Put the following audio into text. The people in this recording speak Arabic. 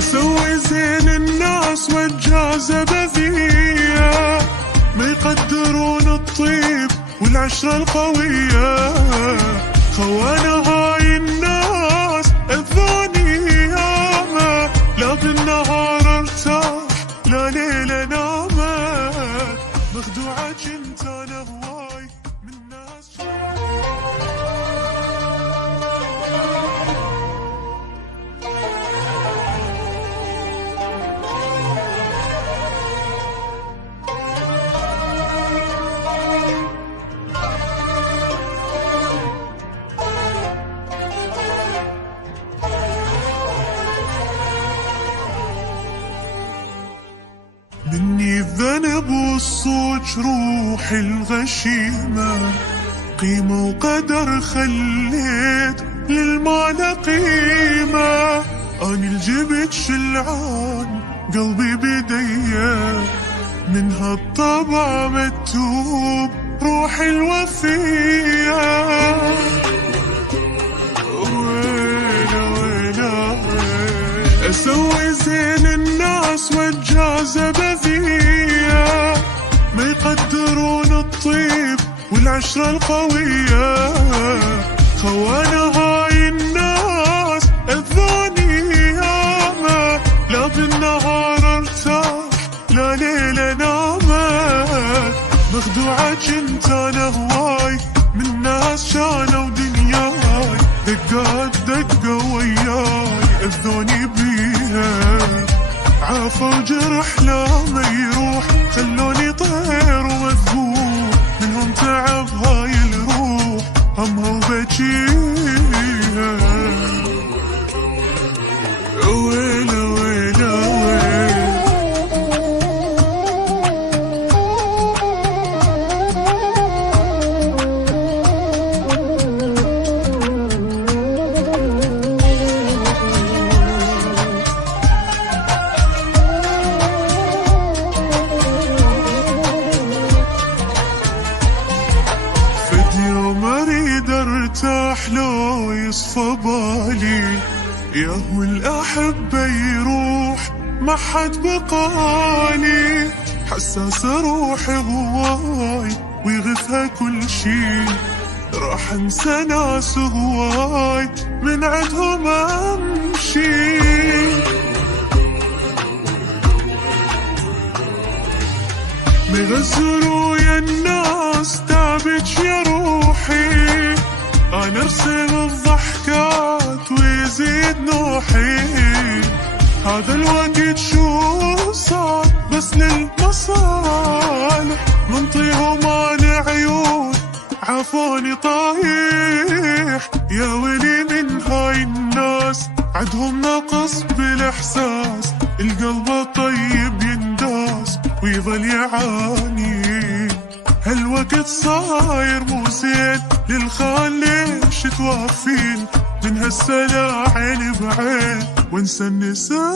اسوي زين الناس والجاذبة فيا، ما يقدرون الطيب والعشرة القوية. خوانا هاي الناس اذوني ياما، لا بالنهار ارتاح لا ليلة نامت. مخدوعة كنت انا هواي من ناس. مني الذنب والصوج روحي الغشيمة، قيمة وقدر خليت للمعنى قيمة. أني الجبت شلعان قلبي بديا، من هالطبع مكتوب روحي الوفية. أسوي زين الناس والجاذبة فيا، ما يقدرون الطيب والعشرة القوية. خوانا هاي الناس اذوني ياما، لا بالنهار ارتاح لا ليلة نامت. مخدوعة كنت انا هواي من ناس شانوا دنياي، دقات دقة وياي اذوني بيها. عافوا جرح لا ما يروح، خلوني طير ومذبوح. منهم تعب هاي الروح همها وبجيها. ويلا ويلا ويلا ارتاح لو يصفى بالي، ياهو الأحبة يروح ما حد بقالي. حساس روحي هواي ويغثها كل شي، راح انسى ناس هواي من عندهم امشي. مغزروا يا الناس تعبت يا روحي، أنا أرسم الضحكات ويزيد نوحي. هذا الوقت شو صار بس للمصالح، منطيهم أنا عيون عافوني طايح. يا ويلي من هاي الناس عدهم نقص بالإحساس، القلب طيب ينداس ويظل يعاني. هالوقت صاير مو زين للخال، ليش توافين من هالسلا عين بعين وانسى النساني.